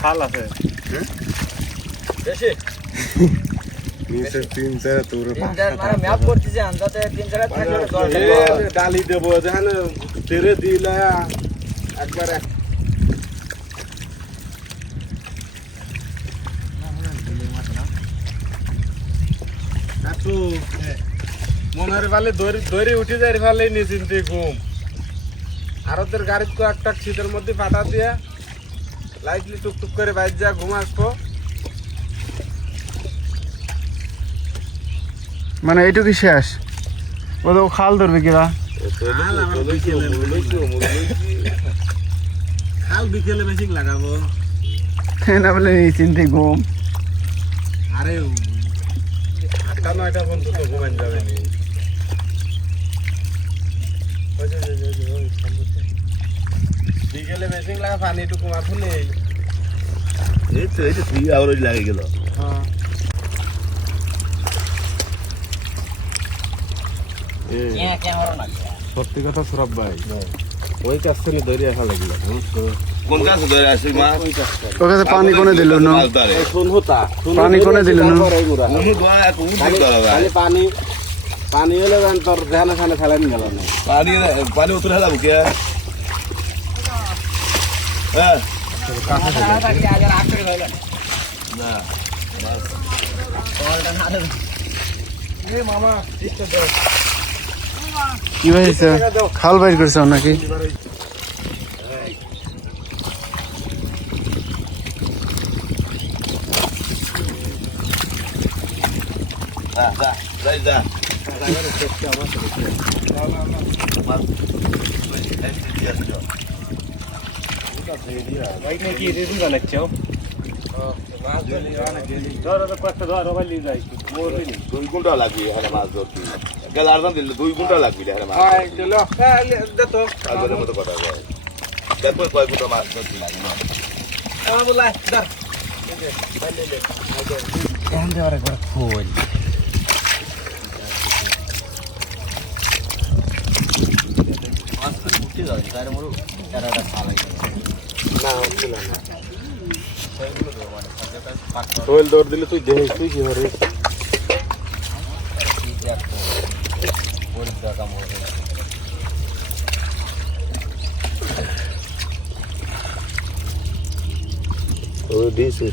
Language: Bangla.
খাল আছে ডালি দেবো যেখানে তেরে দিলে একবার মনের ভালে দৌড়ে উঠে যায় ভালে নিশ্চিন্তে ঘুম আর ওদের গাড়ির একটা শীতের মধ্যে ফাটা দিয়ে লাইটলি টুকটুক করে বাইর যা ঘুম আসবো মানে এইটুকু শেষ ও তো খাল ধরবে কিরা খাল বিকেলে মেশিন লাগাবো না বলে চিন্তে ঘুম আরে 8-9টা পর্যন্ত তো ঘুমান যাবে নি বিকেলে মেশিন লাগা পানি একটু কমা ফুলে এই তো 3 আওয়ার লাগে গেল সত্যি কথা সুরভ ভাই ওই কাছে নি দৌড়ে আসা লাগিল কোন কাছে ধরে আসি মা ওখানে পানি কোনে দিল না শুন হতা পানি কোনে দিল না উনি দোয়া এক উনি ধরা ভাই খালি পানি পানি হলে তোর ধ্যানে খানে ফেলেন গেল না পানি পানি উতরে হেলাম কে হ্যাঁ না কি ভাইছে খাল বাইর করছে নাকি যা দুই ঘন্টা লাগবে এখানে মাছ ধরতে গেলার দিলে 2 ঘন্টা লাগবে এখানে মাছ তারপরে মতো কথা যায় দেখো কয় ঘন্টা মাছ ধরতে লাগে না দৌড় দিলে তুই দেখিস তুই কি হরে ও দিয়েছে